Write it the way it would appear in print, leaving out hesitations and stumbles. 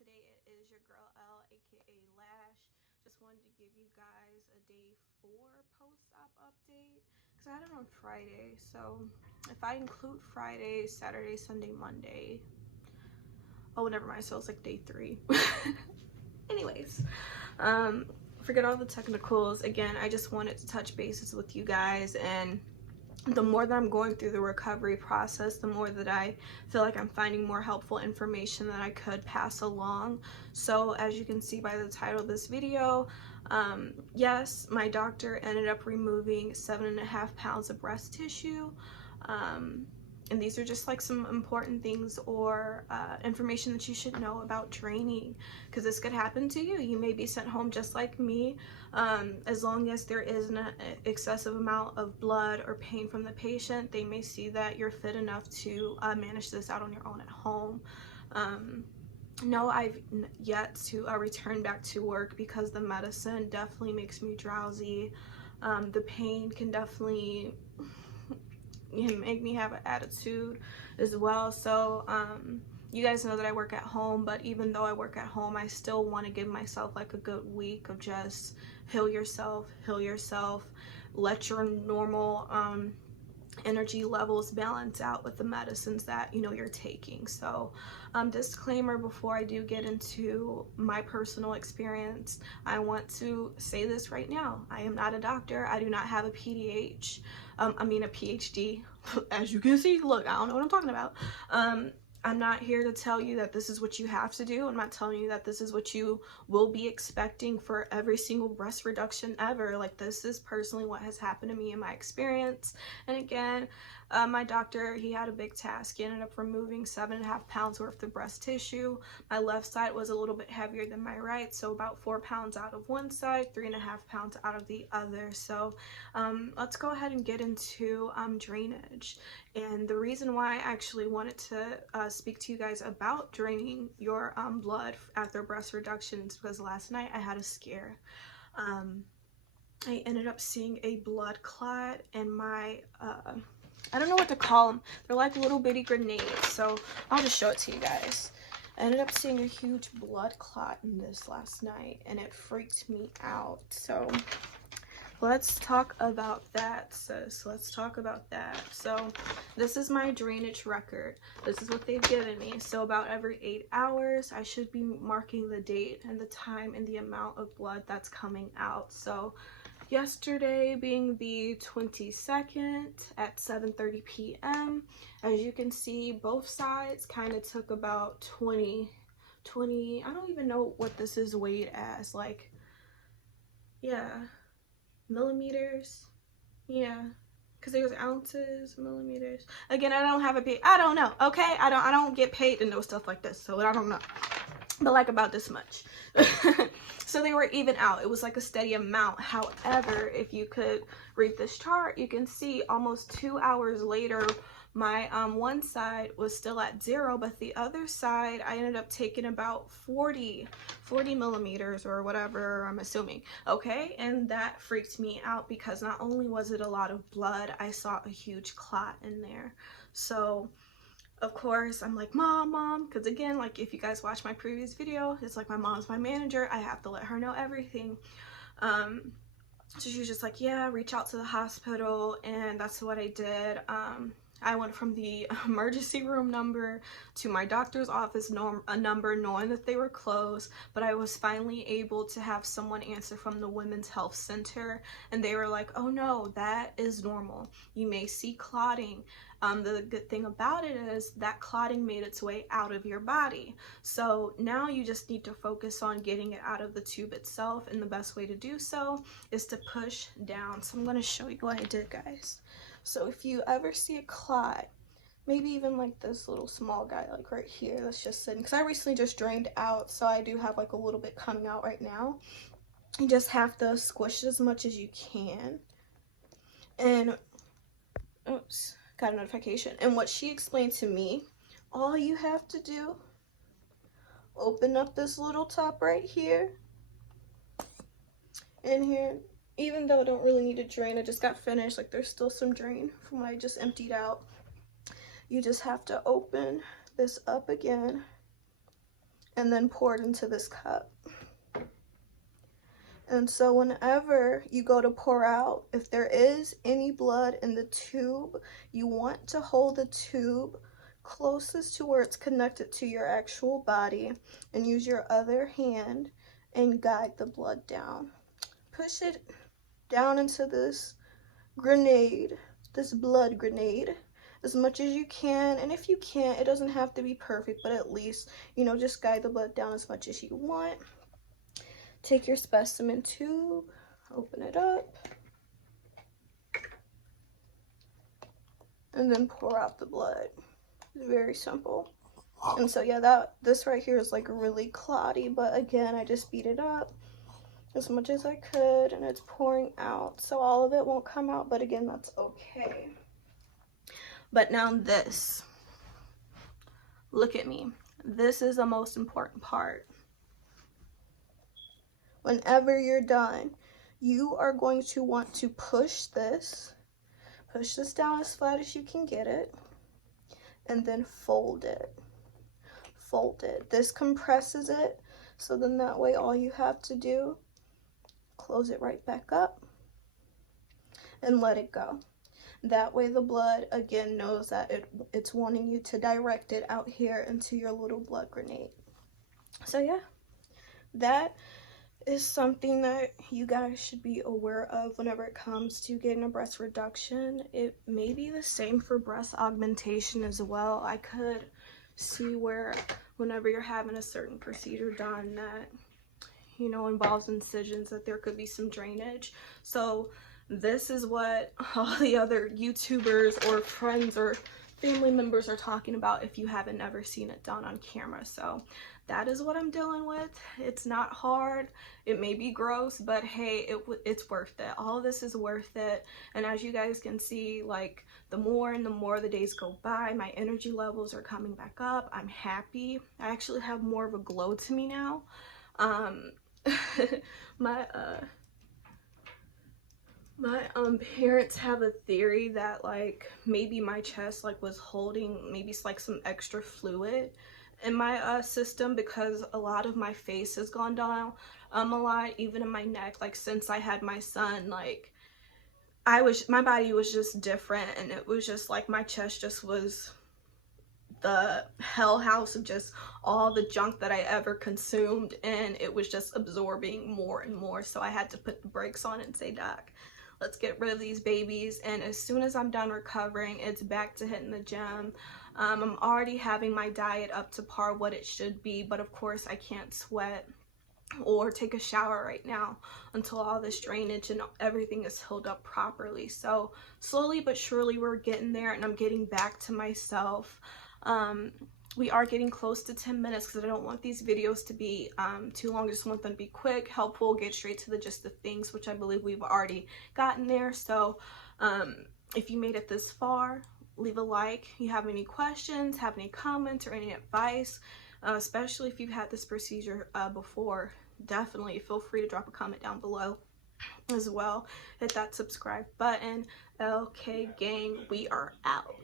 Today it is your girl L, aka Lash. Just wanted to give you guys a day 4 post-op update because I had it on Friday. So if I include Friday, Saturday, Sunday, Monday, oh never mind, so it's like day 3. Anyways, forget all the technicals. Again, I just wanted to touch bases with you guys, and the more that I'm going through the recovery process, the more that I feel like I'm finding more helpful information that I could pass along. So as you can see by the title of this video, yes, my doctor ended up removing 7.5 pounds of breast tissue. And these are just like some important things or information that you should know about draining, because this could happen to you. You may be sent home just like me. As long as there isn't an excessive amount of blood or pain from the patient, they may see that you're fit enough to manage this out on your own at home. No, I've yet to return back to work because the medicine definitely makes me drowsy. The pain can definitely make me have an attitude as well. So you guys know that I work at home, but even though I work at home, I still want to give myself like a good week of just heal yourself, let your normal energy levels balance out with the medicines that you're taking. So disclaimer before I do get into my personal experience, I want to say this right now. I am not a doctor. I do not have a PDH. I mean a PhD. As you can see, look, I don't know what I'm talking about. I'm not here to tell you that this is what you have to do. I'm not telling you that this is what you will be expecting for every single breast reduction ever. Like, this is personally what has happened to me in my experience. And again, my doctor, he had a big task. He ended up removing 7.5 pounds worth of breast tissue. My left side was a little bit heavier than my right, so about 4 pounds out of one side, 3.5 pounds out of the other. So let's go ahead and get into drainage. And the reason why I actually wanted to speak to you guys about draining your blood after breast reductions, because last night I had a scare. I ended up seeing a blood clot in my I don't know what to call them. They're like little bitty grenades. So I'll just show it to you guys. I ended up seeing a huge blood clot in this last night, and it freaked me out. So let's talk about that, sis. Let's talk about that. So this is my drainage record. This is what they've given me. So about every 8 hours, I should be marking the date and the time and the amount of blood that's coming out. So yesterday being the 22nd at 7:30 p.m. As you can see, both sides kind of took about 20, I don't even know what this is weighed as, like, yeah, millimeters, yeah, because there's ounces, millimeters. Again, I don't have a pay, I don't know, okay, I don't get paid to know stuff like this, so I don't know, but like about this much. So they were even out. It was like a steady amount. However, if you could read this chart, you can see almost 2 hours later, my one side was still at 0, but the other side I ended up taking about 40 millimeters or whatever, I'm assuming, okay? And that freaked me out because not only was it a lot of blood, I saw a huge clot in there. So of course, I'm like, mom, because again, like, if you guys watch my previous video, it's like my mom's my manager. I have to let her know everything. So she was just like, yeah, reach out to the hospital, and that's what I did. I went from the emergency room number to my doctor's office number, knowing that they were closed, but I was finally able to have someone answer from the Women's Health Center, and they were like, oh no, that is normal. You may see clotting. The good thing about it is that clotting made its way out of your body. So now you just need to focus on getting it out of the tube itself, and the best way to do so is to push down. So I'm going to show you what I did, guys. So if you ever see a clot, maybe even like this little small guy, like right here, that's just sitting, because I recently just drained out, so I do have like a little bit coming out right now. You just have to squish it as much as you can. And oops, got a notification. And what she explained to me, all you have to do, open up this little top right here, and here, even though I don't really need to drain, I just got finished, like there's still some drain from what I just emptied out. You just have to open this up again and then pour it into this cup. And so whenever you go to pour out, if there is any blood in the tube, you want to hold the tube closest to where it's connected to your actual body and use your other hand and guide the blood down. Push it down into this grenade, this blood grenade, as much as you can. And if you can't, it doesn't have to be perfect, but at least, you know, just guide the blood down as much as you want. Take your specimen tube, open it up, and then pour out the blood. It's very simple. And so yeah, this right here is like really clotty, but again, I just beat it up as much as I could, and it's pouring out. So all of it won't come out, but again, that's okay. But now this, look at me. This is the most important part. Whenever you're done, you are going to want to push this down as flat as you can get it, and then fold it. Fold it. This compresses it, so then that way all you have to do, close it right back up and let it go. That way the blood, again, knows that it's wanting you to direct it out here into your little blood grenade. So yeah, that is something that you guys should be aware of whenever it comes to getting a breast reduction. It may be the same for breast augmentation as well. I could see where whenever you're having a certain procedure done that, you know, involves incisions, that there could be some drainage. So this is what all the other YouTubers or friends or family members are talking about if you haven't ever seen it done on camera. So that is what I'm dealing with. It's not hard. It may be gross, but hey, it's worth it. All of this is worth it. And as you guys can see, like the more and the more the days go by, my energy levels are coming back up. I'm happy. I actually have more of a glow to me now. My parents have a theory that like maybe my chest like was holding maybe it's like some extra fluid in my system, because a lot of my face has gone down a lot, even in my neck. Like since I had my son, like my body was just different, and it was just like my chest just was the hell house of just all the junk that I ever consumed, and it was just absorbing more and more. So I had to put the brakes on and say, Doc, let's get rid of these babies. And as soon as I'm done recovering, it's back to hitting the gym. I'm already having my diet up to par what it should be, but of course I can't sweat or take a shower right now until all this drainage and everything is healed up properly. So slowly but surely we're getting there, and I'm getting back to myself. We are getting close to 10 minutes because I don't want these videos to be too long. I just want them to be quick, helpful, get straight to the gist of things, which I believe we've already gotten there. So if you made it this far, leave a like. If you have any questions, have any comments, or any advice, especially if you've had this procedure before, definitely feel free to drop a comment down below as well. Hit that subscribe button. Okay gang, we are out.